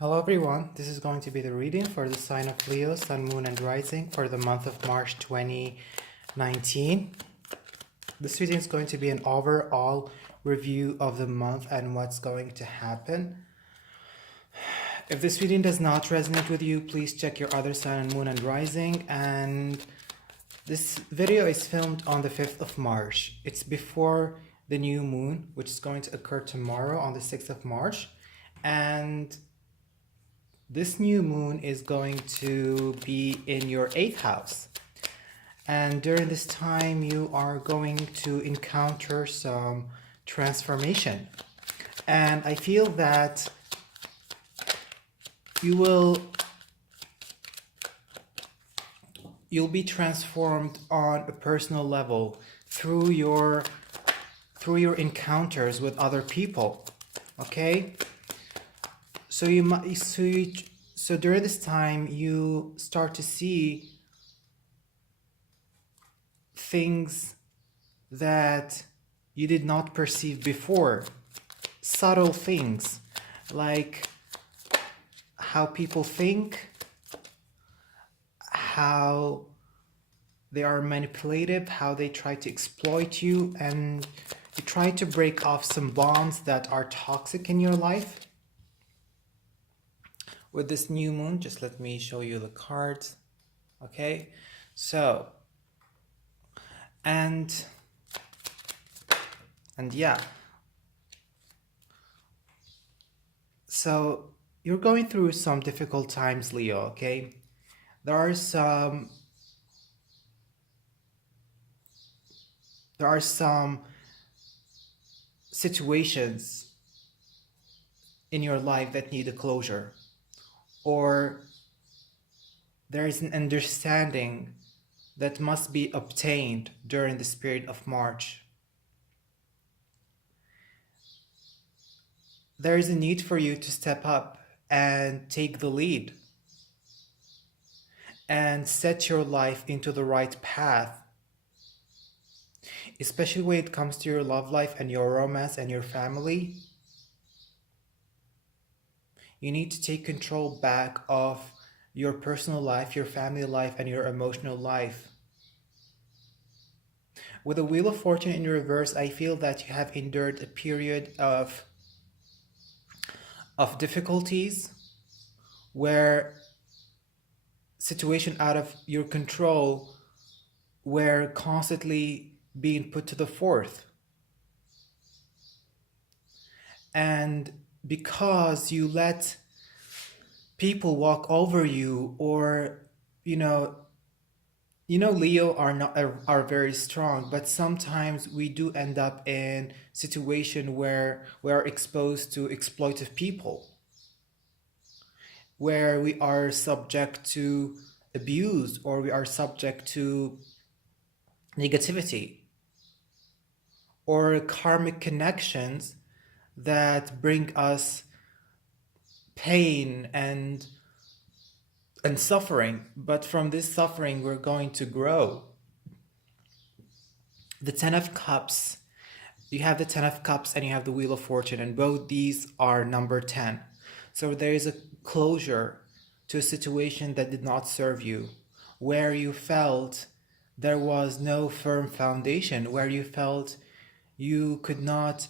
Hello everyone, this is going to be the reading for the sign of Leo, Sun, Moon, and Rising for the month of March 2019. This reading is going to be an overall review of the month and what's going to happen. If this reading does not resonate with you, please check your other Sun, Moon, and Rising. And this video is filmed on the 5th of March. It's before the new moon, which is going to occur tomorrow on the 6th of March. And this new moon is going to be in your 8th house. And during this time, you are going to encounter some transformation. And I feel that you'll be transformed on a personal level through your encounters with other people. Okay? So during this time, you start to see things that you did not perceive before. Subtle things like how people think, how they are manipulative, how they try to exploit you, and you try to break off some bonds that are toxic in your life. With this new moon, just let me show you the cards. Okay, so and yeah, so you're going through some difficult times, Leo. Okay, there are some situations in your life that need a closure, or there is an understanding that must be obtained during this period of March. There is a need for you to step up and take the lead and set your life into the right path, especially when it comes to your love life and your romance and your family. You need to take control back of your personal life, your family life, and your emotional life. With the Wheel of Fortune in reverse, I feel that you have endured a period of difficulties where situations out of your control were constantly being put to the forth. And because you let people walk over you, or Leo are very strong, but sometimes we do end up in situation where we are exposed to exploitive people, where we are subject to abuse, or we are subject to negativity or karmic connections that bring us pain and suffering. But from this suffering, we're going to grow. The Ten of Cups, you have the Ten of Cups and you have the Wheel of Fortune, and both these are number 10. So there is a closure to a situation that did not serve you, where you felt there was no firm foundation, where you felt you could not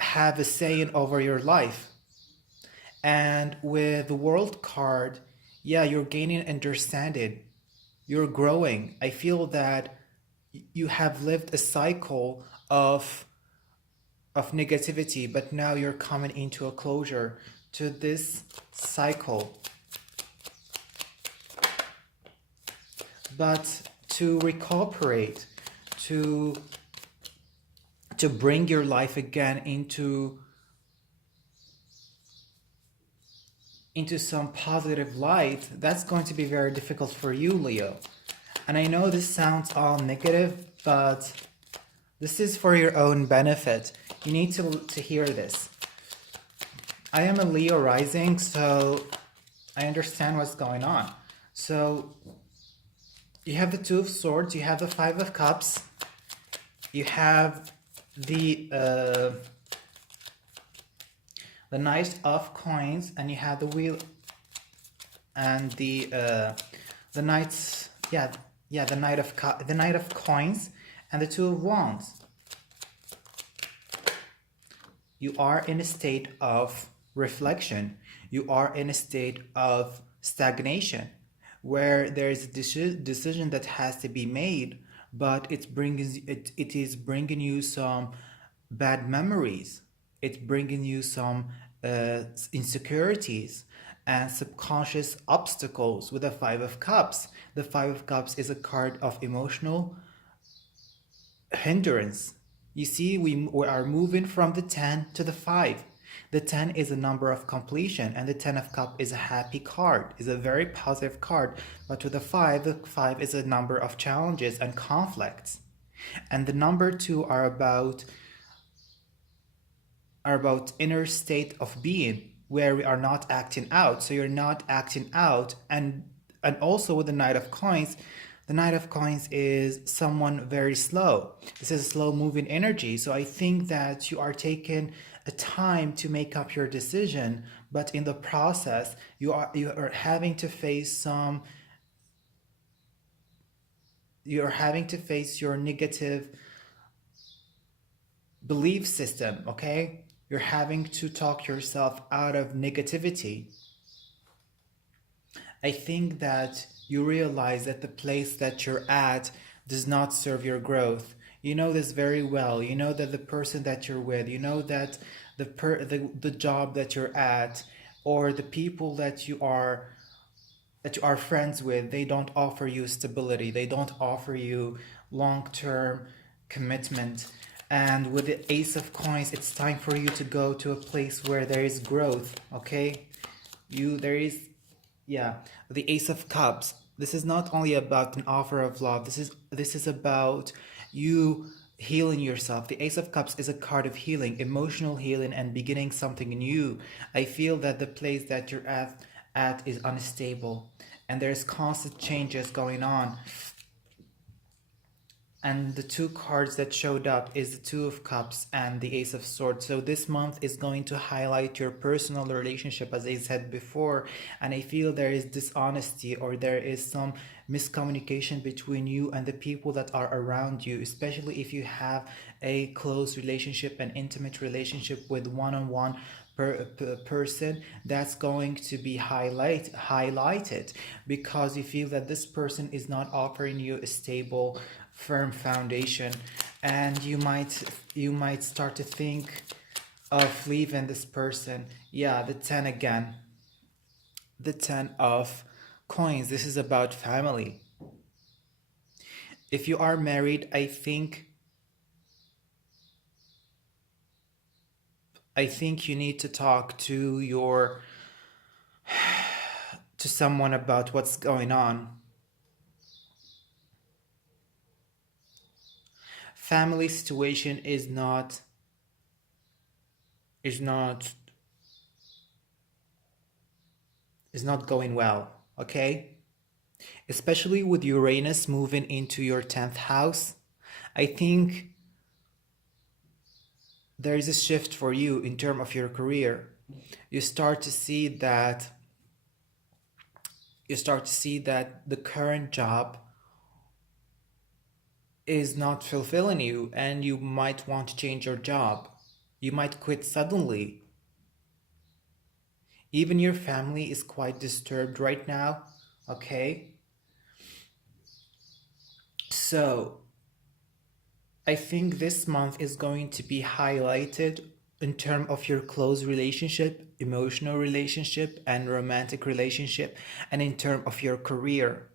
have a say in over your life. And with the World card, yeah, you're gaining understanding, you're growing. I feel that you have lived a cycle of negativity, but now you're coming into a closure to this cycle. But to recuperate, to bring your life again into some positive light, that's going to be very difficult for you, Leo. And I know this sounds all negative, but this is for your own benefit. You need to hear this. I am a Leo rising, so I understand what's going on. So you have the Two of Swords, you have the Five of Cups, you have the the Knight of Coins, and you have the Wheel and the Knights. Yeah, the Knight of Coins and the Two of Wands. You are in a state of reflection. You are in a state of stagnation, where there is a decision that has to be made, but it is bringing you some bad memories. It's bringing you some insecurities and subconscious obstacles with the Five of Cups. The Five of Cups is a card of emotional hindrance. You see, we are moving from the 10 to the 5. The 10 is a number of completion, and the 10 of Cups is a happy card, is a very positive card. But with the 5 is a number of challenges and conflicts. And the number 2 are about inner state of being, where we are not acting out. So you're not acting out, and also with the Knight of Coins, the Knight of Coins is someone very slow. This is a slow moving energy. So I think that you are taking a time to make up your decision, but in the process, you are having to face your negative belief system, okay? You're having to talk yourself out of negativity. I think that you realize that the place that you're at does not serve your growth. You know this very well. You know that the person that you're with, you know that the job that you're at, or the people that you are friends with, they don't offer you stability. They don't offer you long-term commitment. And with the Ace of Coins, it's time for you to go to a place where there is growth, okay? The Ace of Cups. This is not only about an offer of love. This is about you healing yourself. The Ace of Cups is a card of healing, emotional healing, and beginning something new. I feel that the place that you're at is unstable, and there's constant changes going on. And the two cards that showed up is the Two of Cups and the Ace of Swords. So this month is going to highlight your personal relationship, as I said before. And I feel there is dishonesty, or there is some miscommunication between you and the people that are around you, especially if you have a close relationship, an intimate relationship with one-on-one person. That's going to be highlighted because you feel that this person is not offering you a stable, firm foundation, and you might start to think of leaving this person. Yeah, the 10 again, the 10 of Coins. This is about family. If you are married, I think you need to talk to someone about what's going on. Family situation is not going well, okay? Especially with Uranus moving into your 10th house. I think there is a shift for you in terms of your career. You start to see that the current job is not fulfilling you, and you might want to change your job. You might quit suddenly. Even your family is quite disturbed right now, okay? So I think this month is going to be highlighted in terms of your close relationship, emotional relationship, and romantic relationship, and in terms of your career.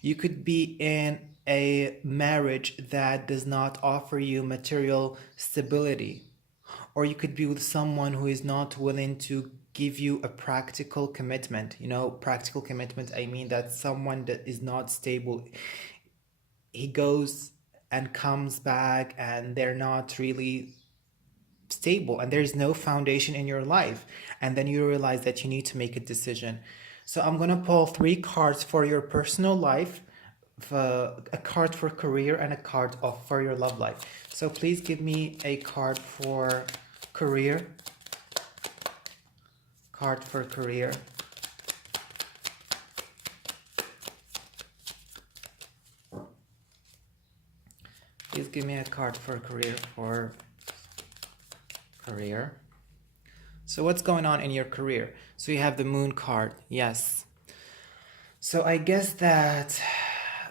You could be in a marriage that does not offer you material stability, or you could be with someone who is not willing to give you a practical commitment. You know, practical commitment, I mean that someone that is not stable. He goes and comes back, and they're not really stable, and there's no foundation in your life, and then you realize that you need to make a decision. So I'm going to pull 3 cards for your personal life, a card for career and a card for your love life. So please give me a card for career. Card for career. Please give me a card for career. So what's going on in your career? So you have the Moon card. Yes. So I guess that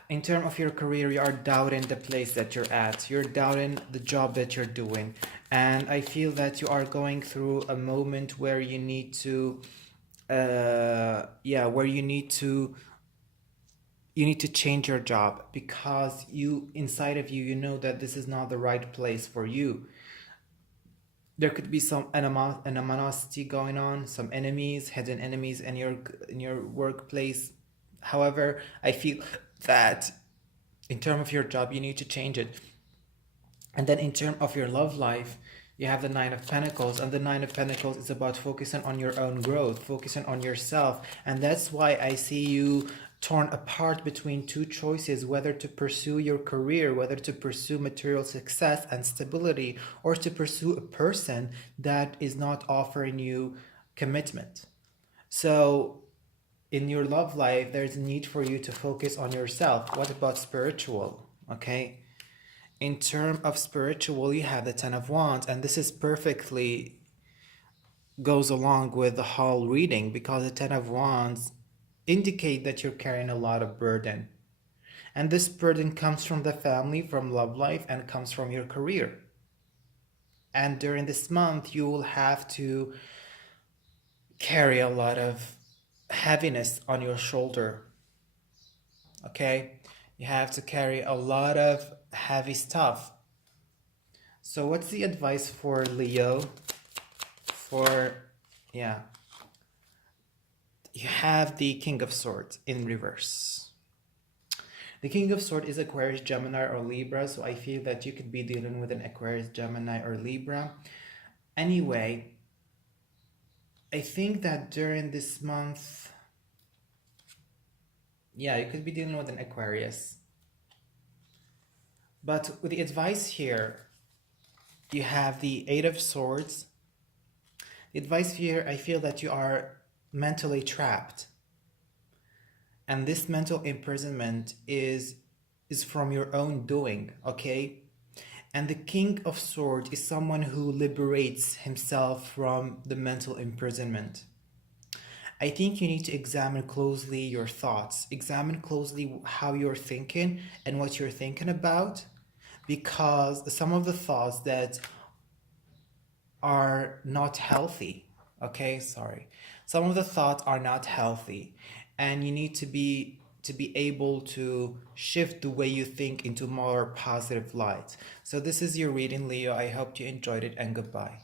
in terms of your career, you are doubting the place that you're at. You're doubting the job that you're doing. And I feel that you are going through a moment where you need to, where you need to change your job, because you, inside of you, you know that this is not the right place for you. There could be some animosity going on, some enemies, hidden enemies in your workplace. However, I feel that in terms of your job, you need to change it. And then in terms of your love life, you have the Nine of Pentacles, and the Nine of Pentacles is about focusing on your own growth, focusing on yourself. And that's why I see you torn apart between two choices, whether to pursue your career, whether to pursue material success and stability, or to pursue a person that is not offering you commitment. So in your love life, there's a need for you to focus on yourself. What about spiritual? Okay. In terms of spiritual, you have the Ten of Wands, and this is perfectly goes along with the whole reading, because the Ten of Wands indicate that you're carrying a lot of burden. And this burden comes from the family, from love life, and comes from your career. And during this month, you will have to carry a lot of heaviness on your shoulder. Okay? You have to carry a lot of heavy stuff. So what's the advice for Leo? You have the King of Swords in reverse. The King of Swords is Aquarius, Gemini, or Libra. So I feel that you could be dealing with an Aquarius, Gemini, or Libra. Anyway, I think that during this month, you could be dealing with an Aquarius. But with the advice here, you have the Eight of Swords. The advice here, I feel that you are mentally trapped. And this mental imprisonment is from your own doing, okay? And the King of Swords is someone who liberates himself from the mental imprisonment. I think you need to examine closely your thoughts. Examine closely how you're thinking and what you're thinking about, because some of the thoughts that are not healthy, some of the thoughts are not healthy, and you need to be able to shift the way you think into more positive light. So this is your reading, Leo. I hope you enjoyed it, and goodbye.